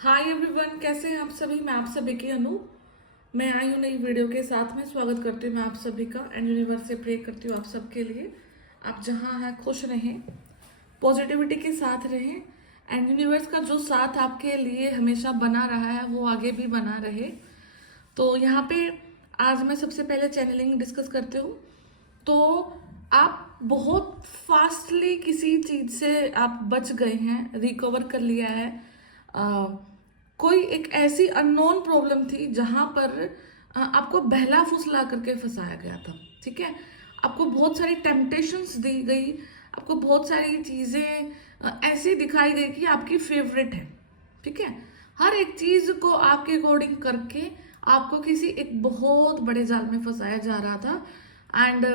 Hi everyone, कैसे हैं आप सभी। मैं आप सभी की अनु। मैं आई हूँ नई वीडियो के साथ में। स्वागत करती हूँ मैं आप सभी का एंड यूनिवर्स से प्रे करती हूँ आप सबके लिए। आप जहाँ हैं खुश रहें, पॉजिटिविटी के साथ रहें एंड यूनिवर्स का जो साथ आपके लिए हमेशा बना रहा है वो आगे भी बना रहे। तो यहाँ पे आज मैं सबसे पहले चैनलिंग डिस्कस करती हूँ। तो आप बहुत फास्टली किसी चीज से आप बच गए हैं, रिकवर कर लिया है। अ, कोई एक ऐसी अननोन प्रॉब्लम थी जहां पर आपको बहला फुसला करके फंसाया गया था। ठीक है, आपको बहुत सारी टेम्पटेशंस दी गई, आपको बहुत सारी चीजें ऐसी दिखाई गई कि आपकी फेवरेट है। ठीक है, हर एक चीज को आपके अकॉर्डिंग करके आपको किसी एक बहुत बड़े जाल में फंसाया जा रहा था। एंड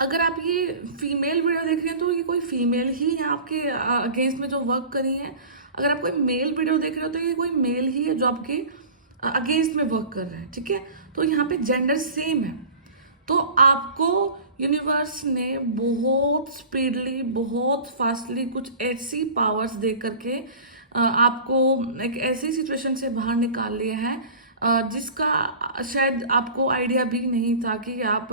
अगर आप ये फीमेल वीडियो देख रहे हैं तो ये कोई फीमेल ही है आपके अगेंस्ट में जो वर्क कर रही है। अगर आप कोई मेल वीडियो देख रहे हो तो ये कोई मेल ही है जो आपके अगेंस्ट में वर्क कर रहा है। ठीक है, तो यहाँ पे जेंडर सेम है। तो आपको यूनिवर्स ने बहुत स्पीडली, बहुत फास्टली कुछ ऐसी पावर्स दे करके आपको एक ऐसी सिचुएशन से बाहर निकाल लिया है जिसका शायद आपको आइडिया भी नहीं था कि आप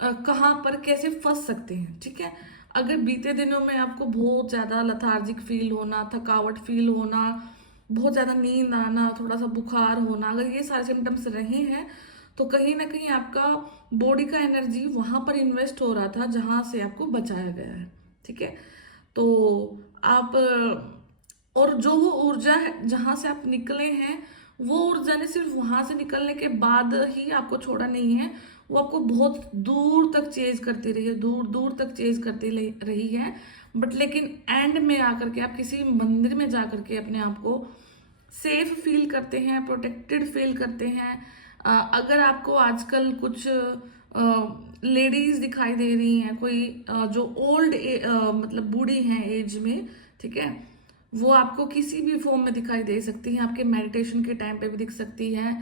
कहाँ पर कैसे फंस सकते हैं। ठीक है, अगर बीते दिनों में आपको बहुत ज़्यादा लथार्जिक फील होना, थकावट फील होना, बहुत ज़्यादा नींद आना, थोड़ा सा बुखार होना, अगर ये सारे सिम्टम्स रहे हैं तो कहीं ना कहीं आपका बॉडी का एनर्जी वहां पर इन्वेस्ट हो रहा था जहां से आपको बचाया गया है। ठीक है, तो आप और जो वो ऊर्जा है जहां से आप निकले हैं, वो ऊर्जा ने सिर्फ वहां से निकलने के बाद ही आपको छोड़ा नहीं है, वो आपको बहुत दूर तक चेज करती रही है, दूर दूर तक चेज करती रही है। बट लेकिन एंड में आकर के आप किसी मंदिर में जाकर के अपने आप को सेफ फील करते हैं, प्रोटेक्टेड फील करते हैं। अगर आपको आजकल कुछ लेडीज दिखाई दे रही हैं, कोई जो ओल्ड मतलब बूढ़ी हैं एज में, ठीक है, वो आपको किसी भी फॉर्म में दिखाई दे सकती है। आपके मेडिटेशन के टाइम पे भी दिख सकती है,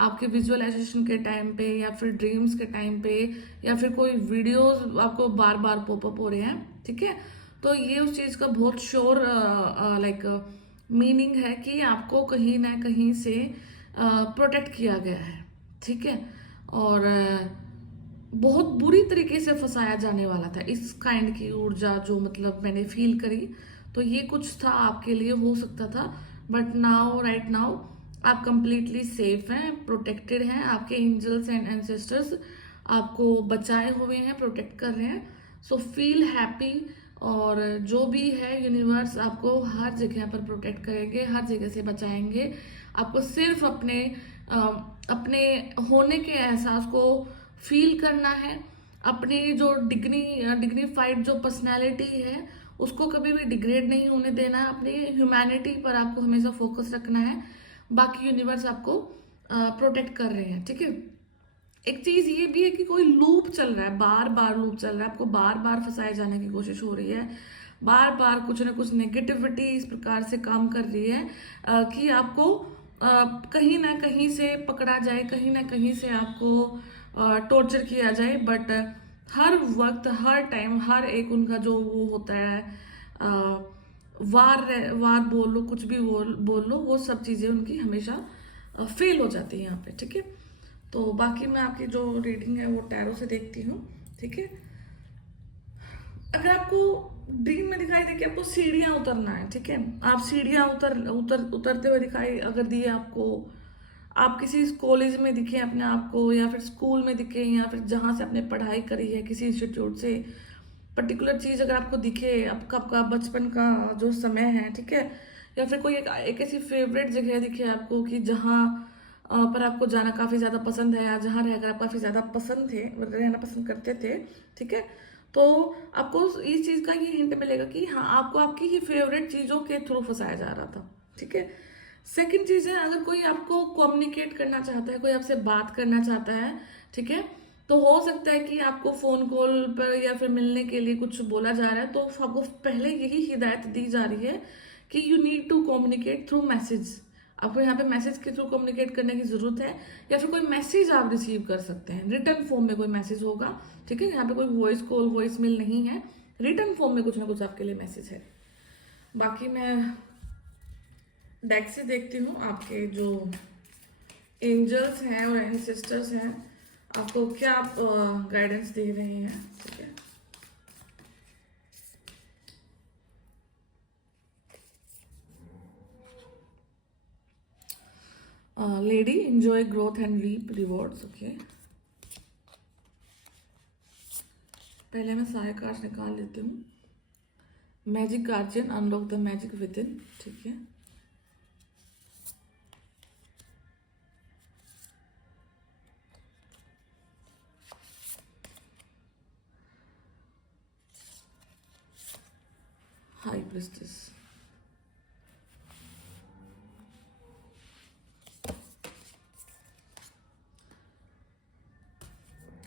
आपके विजुअलाइजेशन के टाइम पे, या फिर ड्रीम्स के टाइम पे, या फिर कोई वीडियोस आपको बार बार पॉपअप हो रहे हैं। ठीक है, तो ये उस चीज का बहुत श्योर लाइक मीनिंग है कि आपको कहीं ना कहीं से प्रोटेक्ट किया गया है। ठीक है, और बहुत बुरी तरीके से फंसाया जाने वाला था इस काइंड की ऊर्जा जो मतलब मैंने फील करी। तो ये कुछ था आपके लिए, हो सकता था। बट नाउ, राइट नाउ, आप कंप्लीटली सेफ हैं, प्रोटेक्टेड हैं। आपके एंजल्स एंड एंसेस्टर्स आपको बचाए हुए हैं, प्रोटेक्ट कर रहे हैं। So feel happy. और जो भी है यूनिवर्स आपको हर जगह पर प्रोटेक्ट करेंगे, हर जगह से बचाएंगे। आपको सिर्फ अ, अपने होने के एहसास को फील करना है। अपनी जो डिग्निफाइड जो पर्सनैलिटी है उसको कभी भी डिग्रेड नहीं होने देना है। अपनी ह्यूमैनिटी पर आपको हमेशा फोकस रखना है। बाकी यूनिवर्स आपको प्रोटेक्ट कर रहे हैं। ठीक है, एक चीज ये भी है कि कोई लूप चल रहा है, बार बार लूप चल रहा है, आपको बार बार फंसाए जाने की कोशिश हो रही है। बार बार कुछ ना कुछ नेगेटिविटी इस प्रकार से काम कर रही है कि आपको कहीं ना कहीं से पकड़ा जाए, कहीं ना कहीं से आपको टॉर्चर किया जाए। बट हर वक्त, हर टाइम, हर एक उनका जो वो होता है अ, वार बोल लो, कुछ भी बोल लो, वो सब चीजें उनकी हमेशा फेल हो जाती है यहाँ पे। ठीक है, तो बाकी मैं आपकी जो रीडिंग है वो टैरो से देखती हूँ। ठीक है, अगर आपको ड्रीम में दिखाई दे कि आपको सीढ़ियां उतरना है, ठीक है, आप सीढ़ियां उतरते हुए दिखाई अगर दिए आपको, आप किसी कॉलेज में दिखे अपने आप को, या फिर स्कूल में दिखे, या फिर जहां से आपने पढ़ाई करी है किसी इंस्टीट्यूट से, पर्टिकुलर चीज अगर आपको दिखे, आपका बचपन का जो समय है, ठीक है, या फिर कोई एक ऐसी फेवरेट जगह दिखे आपको कि जहाँ पर आपको जाना काफी ज्यादा पसंद है, या जहाँ रहकर आप काफी ज्यादा पसंद थे, रहना पसंद करते थे। ठीक है, तो आपको इस चीज का ये हिंट मिलेगा कि हाँ, आपको आपकी ही फेवरेट चीजों के थ्रू फंसाया जा रहा था। ठीक है, सेकंड चीज है, अगर कोई आपको कम्युनिकेट करना चाहता है, कोई आपसे बात करना चाहता है, ठीक है, तो हो सकता है कि आपको फोन कॉल पर या फिर मिलने के लिए कुछ बोला जा रहा है, तो आपको पहले यही हिदायत दी जा रही है कि you need to communicate through message. आपको यहाँ पे मैसेज के थ्रू कम्युनिकेट करने की जरूरत है, या फिर कोई मैसेज आप रिसीव कर सकते हैं, रिटर्न फॉर्म में कोई मैसेज होगा। ठीक है, यहाँ पे कोई वॉइस कॉल, वॉइस मेल नहीं है, रिटर्न फॉर्म में कुछ ना कुछ आपके लिए मैसेज है। बाकी मैं डेक से देखती हूँ आपके जो एंजल्स हैं और एंसेस्टर्स हैं आपको क्या गाइडेंस दे रहे हैं। ठीक है, lady enjoy growth and reap rewards। Okay, पहले मैं सारे कार्ड्स निकाल लेती हूँ। Magic guardian, unlock the magic with in. ठीक है, हाई प्रिस्टेस।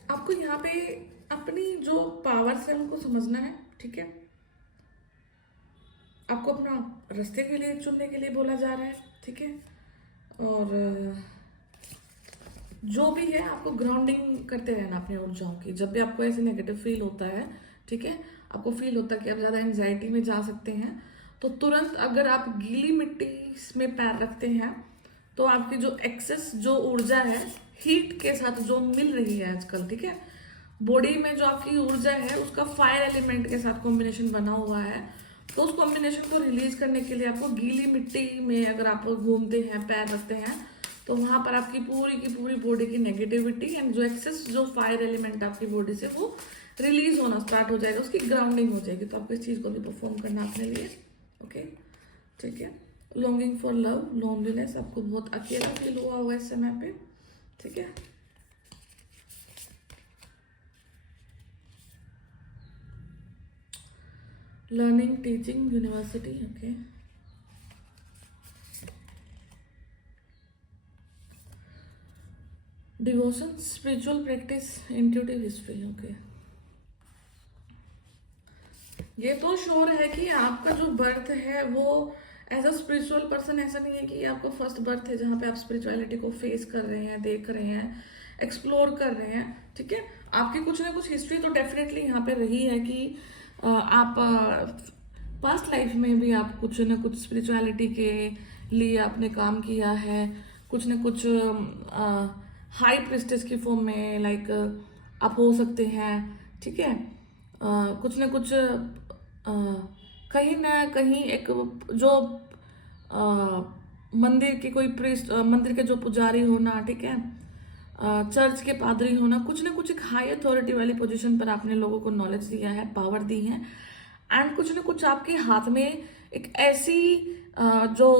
आपको यहाँ पे अपनी जो पावर्स है उनको समझना है। ठीक है, आपको अपना रास्ते के लिए चुनने के लिए बोला जा रहा है। ठीक है, और जो भी है आपको ग्राउंडिंग करते रहना अपनी ऊर्जाओं की। जब भी आपको ऐसे नेगेटिव फील होता है, ठीक है, आपको फील होता है कि आप ज़्यादा एंजाइटी में जा सकते हैं, तो तुरंत अगर आप गीली मिट्टी में पैर रखते हैं तो आपकी जो एक्सेस जो ऊर्जा है हीट के साथ जो मिल रही है आजकल, ठीक है, बॉडी में जो आपकी ऊर्जा है उसका फायर एलिमेंट के साथ कॉम्बिनेशन बना हुआ है, तो उस कॉम्बिनेशन को रिलीज करने के लिए आपको गीली मिट्टी में अगर आप घूमते हैं, पैर रखते हैं, तो वहां पर आपकी पूरी की पूरी बॉडी की नेगेटिविटी एंड जो एक्सेस जो फायर एलिमेंट आपकी बॉडी से वो रिलीज होना स्टार्ट हो जाएगा, उसकी ग्राउंडिंग हो जाएगी। तो आपको इस चीज को भी परफॉर्म करना अपने लिए। ओके, ठीक है। लॉन्गिंग फॉर लव, लोनलीनेस, आपको बहुत अकेला फील हुआ होगा इस समय पे। ठीक है, learning, teaching, university. Okay, devotion, spiritual practice, intuitive history. Okay, ये तो श्योर है कि आपका जो बर्थ है वो एज अ स्पिरिचुअल पर्सन, ऐसा नहीं है कि आपको फर्स्ट बर्थ है जहाँ पे आप स्पिरिचुअलिटी को फेस कर रहे हैं, देख रहे हैं, एक्सप्लोर कर रहे हैं। ठीक है, आपकी कुछ ना कुछ हिस्ट्री तो डेफिनेटली यहाँ पे रही है कि आप पास्ट लाइफ में भी आप कुछ ना कुछ स्पिरिचुअलिटी के लिए आपने काम किया है, कुछ ना कुछ हाई प्रिस्टेस की फॉर्म में लाइक आप हो सकते हैं। ठीक है, कुछ ना कुछ कहीं ना कहीं एक जो मंदिर के कोई प्रीस्ट, मंदिर के जो पुजारी होना, ठीक है, चर्च के पादरी होना, कुछ ना कुछ एक हाई अथॉरिटी वाली पोजीशन पर आपने लोगों को नॉलेज दिया है, पावर दी है, एंड कुछ ना कुछ आपके हाथ में एक ऐसी जो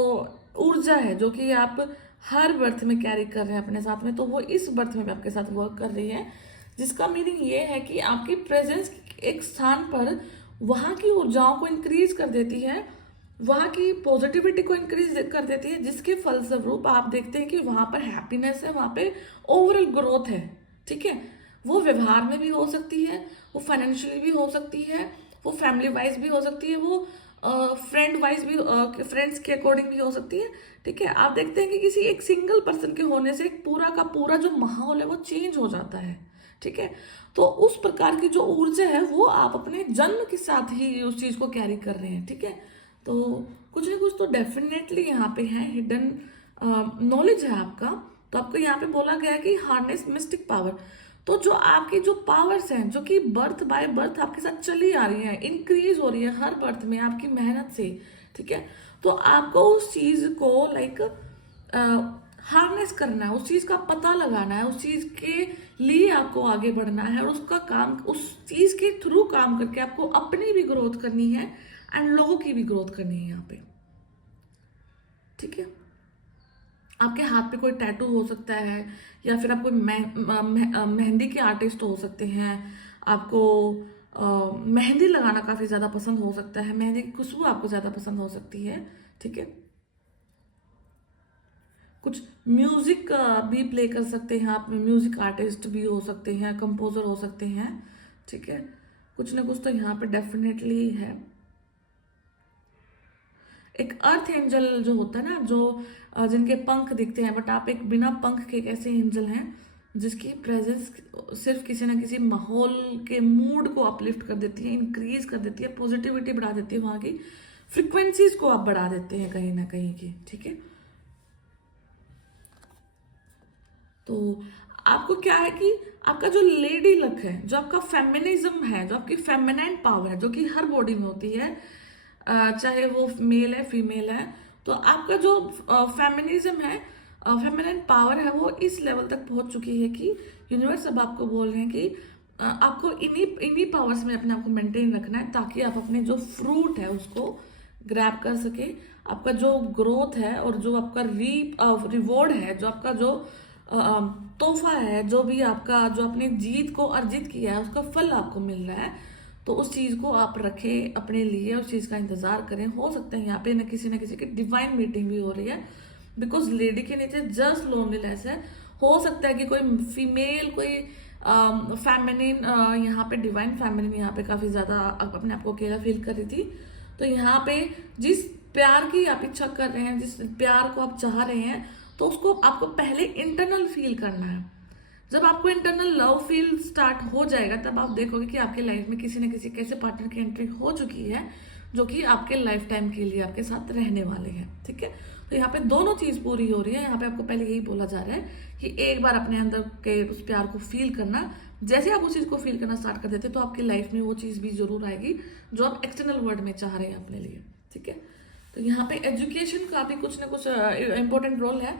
ऊर्जा है जो कि आप हर बर्थ में कैरी कर रहे हैं अपने साथ में, तो वो इस बर्थ में भी आपके साथ वर्क कर रही है, जिसका मीनिंग ये है कि आपकी प्रेजेंस एक स्थान पर वहां की ऊर्जाओं को इंक्रीज कर देती है, वहां की पॉजिटिविटी को इंक्रीज कर देती है, जिसके फलस्वरूप आप देखते हैं कि वहां पर हैप्पीनेस है, वहां पे ओवरऑल ग्रोथ है। ठीक है, वो व्यवहार में भी हो सकती है, वो फाइनेंशियली भी हो सकती है, वो फैमिली वाइज भी हो सकती है, वो फ्रेंड वाइज भी, फ्रेंड्स के अकॉर्डिंग भी हो सकती है। ठीक है, आप देखते हैं कि किसी एक सिंगल पर्सन के होने से एक पूरा का पूरा जो माहौल है वो चेंज हो जाता है। ठीक है, तो उस प्रकार की जो ऊर्जा है वो आप अपने जन्म के साथ ही उस चीज को कैरी कर रहे हैं। ठीक है, तो कुछ ना कुछ तो डेफिनेटली यहाँ पे है, हिडन नॉलेज है आपका। तो आपको यहाँ पे बोला गया कि हार्नेस मिस्टिक पावर, तो जो आपकी जो पावर्स हैं जो कि बर्थ बाय बर्थ आपके साथ चली आ रही है, इंक्रीज हो रही है हर बर्थ में आपकी मेहनत से। ठीक है, तो आपको उस चीज को लाइक हार्नेस करना है, उस चीज का पता लगाना है, उस चीज के लिए आपको आगे बढ़ना है, और उसका काम, उस चीज के थ्रू काम करके आपको अपनी भी ग्रोथ करनी है एंड लोगों की भी ग्रोथ करनी है यहाँ पे। ठीक है, आपके हाथ पे कोई टैटू हो सकता है, या फिर आप कोई मेहंदी के आर्टिस्ट हो सकते हैं, आपको मेहंदी लगाना काफी ज्यादा पसंद हो सकता है, मेहंदी की खुशबू आपको ज्यादा पसंद हो सकती है। ठीक है, कुछ म्यूजिक भी प्ले कर सकते हैं आप, म्यूजिक आर्टिस्ट भी हो सकते हैं, कंपोजर हो सकते हैं। ठीक है, कुछ ना कुछ तो यहाँ पे डेफिनेटली है। एक अर्थ एंजल जो होता है ना, जो जिनके पंख दिखते हैं, बट आप एक बिना पंख के एक ऐसे एंजल हैं जिसकी प्रेजेंस सिर्फ किसी ना किसी माहौल के मूड को अपलिफ्ट कर देती है, इंक्रीज कर देती है, पॉजिटिविटी बढ़ा देती है वहाँ की, फ्रिक्वेंसीज को आप बढ़ा देते हैं कहीं ना कहीं की, ठीक है। तो आपको क्या है कि आपका जो लेडी लक है, जो आपका फेमिनिज्म है, जो आपकी फेमिनाइन पावर है, जो कि हर बॉडी में होती है, चाहे वो मेल है फीमेल है, तो आपका जो फेमिनिज्म है, फेमिनाइन पावर है, वो इस लेवल तक पहुंच चुकी है कि यूनिवर्स अब आपको बोल रहे हैं कि आपको इन्हीं इन्हीं पावर्स में अपने आप को मेंटेन रखना है, ताकि आप अपने जो फ्रूट है उसको ग्रैब कर सके। आपका जो ग्रोथ है और जो आपका रिवॉर्ड है, जो आपका जो तोहफा है, जो भी आपका जो आपने जीत को अर्जित किया है, उसका फल आपको मिल रहा है, तो उस चीज़ को आप रखें अपने लिए, उस चीज़ का इंतजार करें। हो सकता है यहाँ पे न किसी की डिवाइन मीटिंग भी हो रही है, बिकॉज लेडी के नीचे जस्ट लोनलीनेस है। हो सकता है कि कोई फीमेल, कोई फेमिनिन, यहाँ पे डिवाइन फेमिनिन यहाँ पे काफ़ी ज़्यादा अपने आप को अकेला फील कर रही थी। तो यहाँ पे जिस प्यार की आप इच्छा कर रहे हैं, जिस प्यार को आप चाह रहे हैं, तो उसको आपको पहले इंटरनल फील करना है। जब आपको इंटरनल लव फील स्टार्ट हो जाएगा, तब आप देखोगे कि आपके लाइफ में किसी न किसी कैसे पार्टनर की एंट्री हो चुकी है, जो कि आपके लाइफ टाइम के लिए आपके साथ रहने वाले हैं, ठीक है। तो यहाँ पे दोनों चीज पूरी हो रही है। यहाँ पे आपको पहले यही बोला जा रहा है कि एक बार अपने अंदर के उस प्यार को फील करना। जैसे आप उस चीज को फील करना स्टार्ट कर देते, तो आपकी लाइफ में वो चीज भी जरूर आएगी जो आप एक्सटर्नल वर्ल्ड में चाह रहे हैं अपने लिए, ठीक है। तो यहाँ पे एजुकेशन का भी कुछ ना कुछ इंपॉर्टेंट रोल है।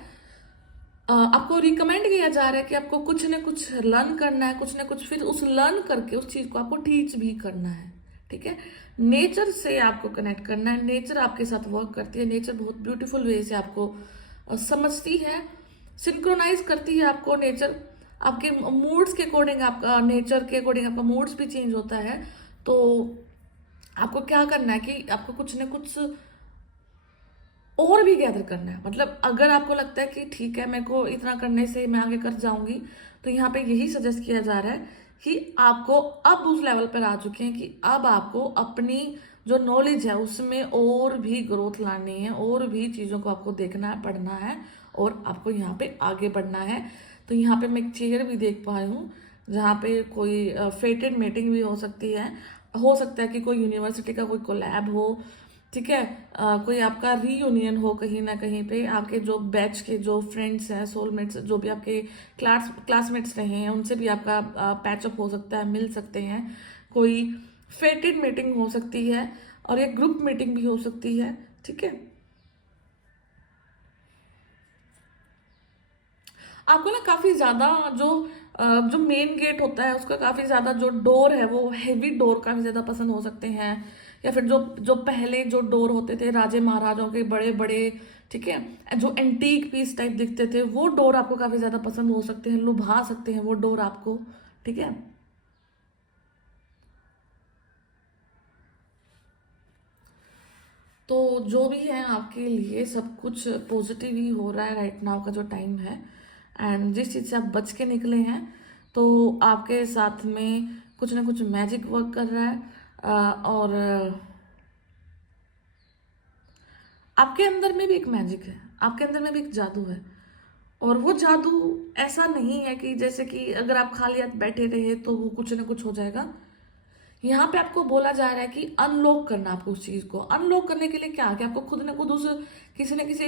आपको रिकमेंड किया जा रहा है कि आपको कुछ ना कुछ लर्न करना है, कुछ ना कुछ, फिर उस लर्न करके उस चीज को आपको टीच भी करना है, ठीक है। नेचर से आपको कनेक्ट करना है, नेचर आपके साथ वर्क करती है, नेचर बहुत ब्यूटीफुल वे से आपको समझती है, सिंक्रोनाइज करती है आपको। नेचर आपके मूड्स के अकॉर्डिंग, आपका नेचर के अकॉर्डिंग आपका मूड्स भी चेंज होता है। तो आपको क्या करना है कि आपको कुछ ना कुछ और भी गैदर करना है। मतलब अगर आपको लगता है कि ठीक है, मेरे को इतना करने से मैं आगे कर जाऊंगी, तो यहाँ पे यही सजेस्ट किया जा रहा है कि आपको अब उस लेवल पर आ चुके हैं कि अब आपको अपनी जो नॉलेज है उसमें और भी ग्रोथ लानी है, और भी चीज़ों को आपको देखना है, पढ़ना है, और आपको यहाँ पे आगे बढ़ना है। तो यहाँ पे मैं एक चेयर भी देख पा रही हूँ, जहाँ पे कोई फेटेड मीटिंग भी हो सकती है। हो सकता है कि कोई यूनिवर्सिटी का कोई कोलैब हो, ठीक है। कोई आपका रीयूनियन हो कहीं ना कहीं पे, आपके जो बैच के जो फ्रेंड्स हैं, सोलमेट्स, जो भी आपके क्लासमेट्स रहे हैं, उनसे भी आपका पैचअप हो सकता है, मिल सकते हैं। कोई फेटेड मीटिंग हो सकती है, और एक ग्रुप मीटिंग भी हो सकती है, ठीक है। आपको ना काफी ज्यादा जो मेन गेट होता है उसका काफी ज्यादा जो डोर है, वो हेवी डोर काफी ज्यादा पसंद हो सकते हैं। या फिर जो जो पहले जो डोर होते थे राजे महाराजाओं के, बड़े बड़े, ठीक है, जो एंटीक पीस टाइप दिखते थे, वो डोर आपको काफी ज्यादा पसंद हो सकते हैं, लुभा सकते हैं वो डोर आपको, ठीक है। तो जो भी है आपके लिए सब कुछ पॉजिटिव ही हो रहा है राइट नाउ का जो टाइम है। एंड जिस चीज़ से आप बच के निकले हैं, तो आपके साथ में कुछ ना कुछ मैजिक वर्क कर रहा है। और आपके अंदर में भी एक मैजिक है, आपके अंदर में भी एक जादू है। और वो जादू ऐसा नहीं है कि जैसे कि अगर आप खाली हाथ बैठे रहे तो वो कुछ ना कुछ हो जाएगा। यहाँ पे आपको बोला जा रहा है कि अनलॉक करना, आपको उस चीज को अनलॉक करने के लिए क्या है कि आपको खुद न खुद उस किसी न किसी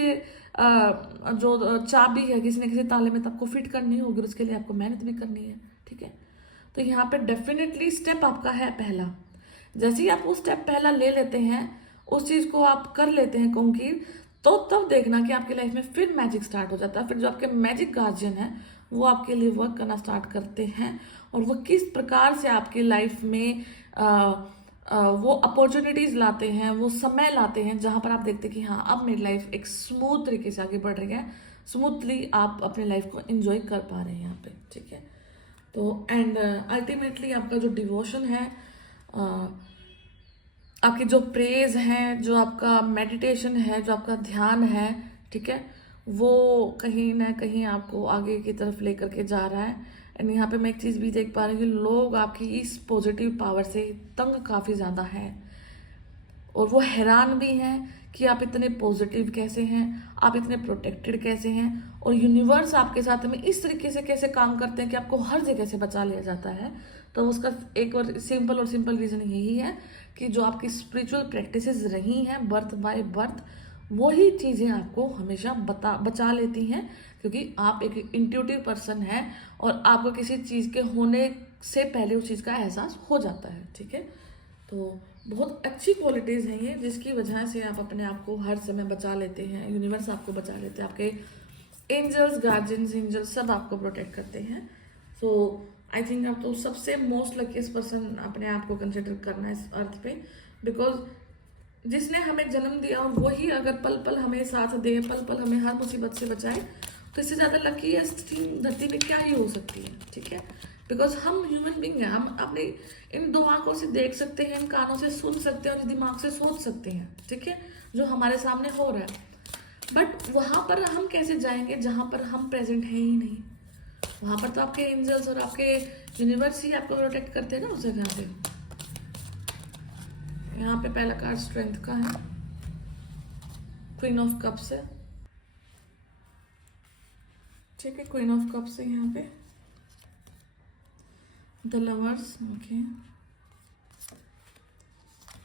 जो चाबी है, किसी न किसी ताले में तो आपको फिट करनी होगी, और उसके लिए आपको मेहनत भी करनी है, ठीक है। तो यहाँ पे डेफिनेटली स्टेप आपका है पहला। जैसे ही आप वो स्टेप पहला ले लेते हैं, उस चीज को आप कर लेते हैं कंकीर, तो तब देखना कि आपकी लाइफ में फिर मैजिक स्टार्ट हो जाता है। फिर जो आपके मैजिक गार्जियन है वो आपके लिए वर्क करना स्टार्ट करते हैं, और वो किस प्रकार से आपकी लाइफ में वो अपॉर्चुनिटीज लाते हैं, वो समय लाते हैं जहां पर आप देखते हैं कि हाँ, अब मेरी लाइफ एक स्मूथ तरीके से आगे बढ़ रही है, स्मूथली आप अपने लाइफ को एंजॉय कर पा रहे हैं यहाँ पे, ठीक है। तो एंड अल्टीमेटली आपका जो डिवोशन है, आपकी जो प्रेज है, जो आपका मेडिटेशन है, जो आपका ध्यान है, ठीक है, वो कहीं ना कहीं आपको आगे की तरफ लेकर के जा रहा है। एंड यहाँ पे मैं एक चीज़ भी देख पा रही हूँ कि लोग आपकी इस पॉजिटिव पावर से तंग काफ़ी ज़्यादा है, और वो हैरान भी हैं कि आप इतने पॉजिटिव कैसे हैं, आप इतने प्रोटेक्टेड कैसे हैं, और यूनिवर्स आपके साथ में इस तरीके से कैसे काम करते हैं कि आपको हर जगह से बचा लिया जाता है। तो उसका एक और सिंपल रीज़न यही है कि जो आपकी स्पिरिचुअल प्रैक्टिसेस रही हैं बर्थ बाय बर्थ, वही चीज़ें आपको हमेशा बचा लेती हैं, क्योंकि आप एक इंट्यूटिव पर्सन हैं और आपको किसी चीज़ के होने से पहले उस चीज़ का एहसास हो जाता है। ठीक है, तो बहुत अच्छी क्वालिटीज़ हैं ये, जिसकी वजह से आप अपने आप को हर समय बचा लेते हैं, यूनिवर्स आपको बचा लेते हैं, आपके एंजल्स, गार्जियंस, एंजल्स सब आपको प्रोटेक्ट करते हैं। सो आई थिंक आप तो सबसे मोस्ट लकीस्ट पर्सन अपने आप को कंसिडर करना है इस अर्थ पे, बिकॉज जिसने हमें जन्म दिया और वही अगर पल पल हमें साथ दे, पल पल हमें हर मुसीबत से बचाए, तो इससे ज़्यादा लकीस्ट थिंग धरती में क्या ही हो सकती है। ठीक है, बिकॉज हम ह्यूमन बींग हैं, हम अपनी इन 2 आंखों से देख सकते हैं, इन कानों से सुन सकते हैं और दिमाग से सोच सकते हैं। ठीक है, जो हमारे सामने हो रहा है, बट वहाँ पर हम कैसे जाएंगे जहाँ पर हम प्रेजेंट हैं ही नहीं। वहाँ पर तो आपके एंजल्स और आपके यूनिवर्स ही आपको प्रोटेक्ट करते हैं ना उस जगह से। यहाँ पे पहला कार्ड स्ट्रेंथ का है, क्वीन ऑफ कप्स है। ठीक है, क्वीन ऑफ कप्स है यहाँ पे, the lovers, okay,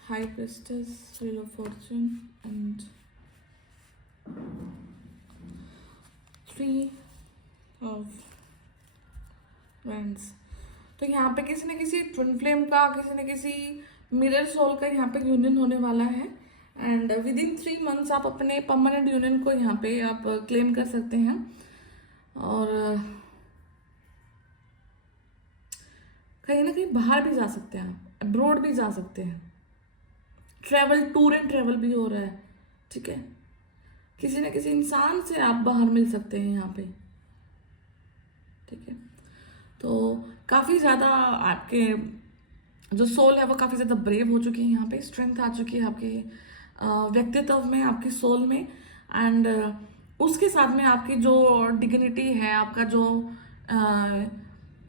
high priestess, wheel of Fortune and 3 of wands। तो यहाँ पे किसी न किसी ट्विन फ्लेम का, किसी न किसी मिरर सोल का यहाँ पे यूनियन होने वाला है, एंड विद इन 3 मंथ्स आप अपने परमानेंट यूनियन को यहाँ पे आप क्लेम कर सकते हैं। और कहीं ना कहीं बाहर भी जा सकते हैं, आप अब्रॉड भी जा सकते हैं, ट्रैवल, टूर एंड ट्रैवल भी हो रहा है। ठीक है, किसी न किसी इंसान से आप बाहर मिल सकते हैं यहाँ पे। ठीक है, तो काफ़ी ज़्यादा आपके जो सोल है वो काफ़ी ज़्यादा ब्रेव हो चुकी है, यहाँ पे स्ट्रेंथ आ चुकी है आपके व्यक्तित्व में, आपके सोल में, एंड उसके साथ में आपकी जो डिग्निटी है, आपका जो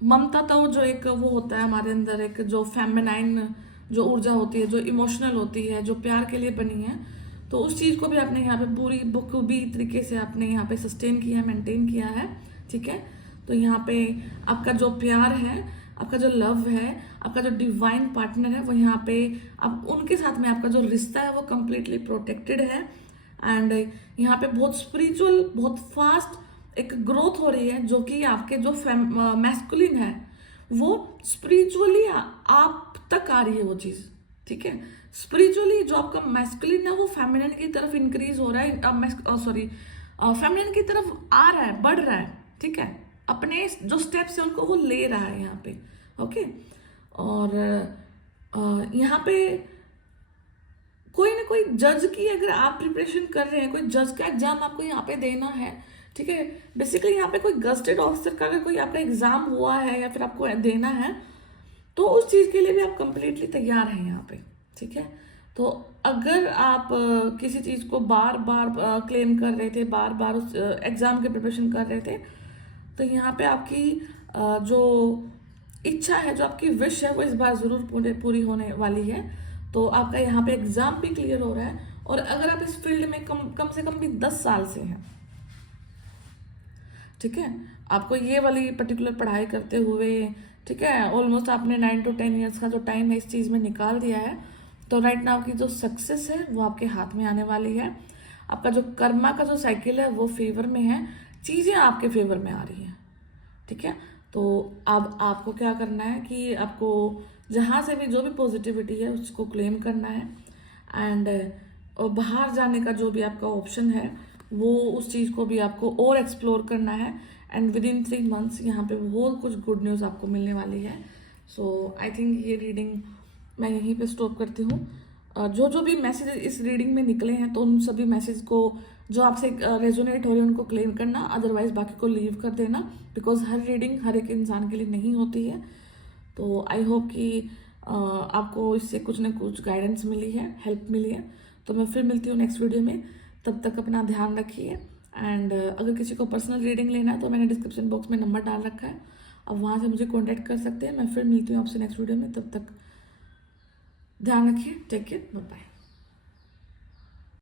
ममता, तो जो एक वो होता है हमारे अंदर, एक जो फेमिनाइन जो ऊर्जा होती है, जो इमोशनल होती है, जो प्यार के लिए बनी है, तो उस चीज़ को भी आपने यहाँ पे पूरी बखूबी तरीके से आपने यहाँ पे सस्टेन किया, मेंटेन किया है। ठीक है, तो यहाँ पे आपका जो प्यार है, आपका जो लव है, आपका जो डिवाइन पार्टनर है, वो यहाँ पे आप उनके साथ में आपका जो रिश्ता है वो कम्प्लीटली प्रोटेक्टेड है, एंड यहाँ पे बहुत स्पिरिचुअल, बहुत फास्ट एक ग्रोथ हो रही है, जो कि आपके जो मैस्कुलिन है वो स्पिरिचुअली आप तक आ रही है वो चीज़। ठीक है, स्पिरिचुअली जो आपका मैस्कुलिन है वो फेमिनिन की तरफ इंक्रीज हो रहा है, सॉरी फेमिनिन की तरफ आ रहा है, बढ़ रहा है। ठीक है, अपने जो स्टेप्स है उनको वो ले रहा है यहाँ पे। ओके, और यहाँ पे कोई ना कोई जज की अगर आप प्रिपरेशन कर रहे हैं, कोई जज का एग्जाम आपको यहाँ पे देना है। ठीक है, बेसिकली यहाँ पे कोई गस्टेड ऑफिसर का अगर कोई आपका एग्जाम हुआ है या फिर आपको देना है, तो उस चीज़ के लिए भी आप कंप्लीटली तैयार हैं यहाँ पे। ठीक है, तो अगर आप किसी चीज़ को बार बार क्लेम कर रहे थे, बार बार उस एग्ज़ाम के प्रिपरेशन कर रहे थे, तो यहाँ पे आपकी जो इच्छा है, जो आपकी विश है, वो इस बार ज़रूर पूरी होने वाली है। तो आपका यहाँ पे एग्ज़ाम भी क्लियर हो रहा है, और अगर आप इस फील्ड में कम से कम भी 10 साल से हैं, ठीक है, आपको ये वाली पर्टिकुलर पढ़ाई करते हुए, ठीक है, ऑलमोस्ट आपने 9 to 10 ईयर्स का जो टाइम है इस चीज़ में निकाल दिया है, तो राइट नाउ की जो सक्सेस है वो आपके हाथ में आने वाली है। आपका जो कर्मा का जो साइकिल है वो फेवर में है, चीज़ें आपके फेवर में आ रही हैं। ठीक है, तो अब आपको क्या करना है कि आपको जहाँ से भी जो भी पॉजिटिविटी है उसको क्लेम करना है, एंड बाहर जाने का जो भी आपका ऑप्शन है वो उस चीज़ को भी आपको और एक्सप्लोर करना है, एंड विद इन 3 मंथ्स यहाँ पे बहुत कुछ गुड न्यूज़ आपको मिलने वाली है। सो आई थिंक ये रीडिंग मैं यहीं पे स्टॉप करती हूँ। जो भी मैसेज इस रीडिंग में निकले हैं, तो उन सभी मैसेज को जो आपसे रेजोनेट हो रहे हैं उनको क्लेम करना, अदरवाइज बाकी को लीव कर देना, बिकॉज हर रीडिंग हर एक इंसान के लिए नहीं होती है। तो आई होप कि आपको इससे कुछ ना कुछ गाइडेंस मिली है, हेल्प मिली है। तो मैं फिर मिलती हूँ नेक्स्ट वीडियो में, तब तक अपना ध्यान रखिए, एंड अगर किसी को पर्सनल रीडिंग लेना है तो मैंने डिस्क्रिप्शन बॉक्स में नंबर डाल रखा है, अब वहाँ से मुझे कॉन्टैक्ट कर सकते हैं। मैं फिर मिलती हूँ आपसे नेक्स्ट वीडियो में, तब तक ध्यान रखिए, टेक केयर, बाय बाय।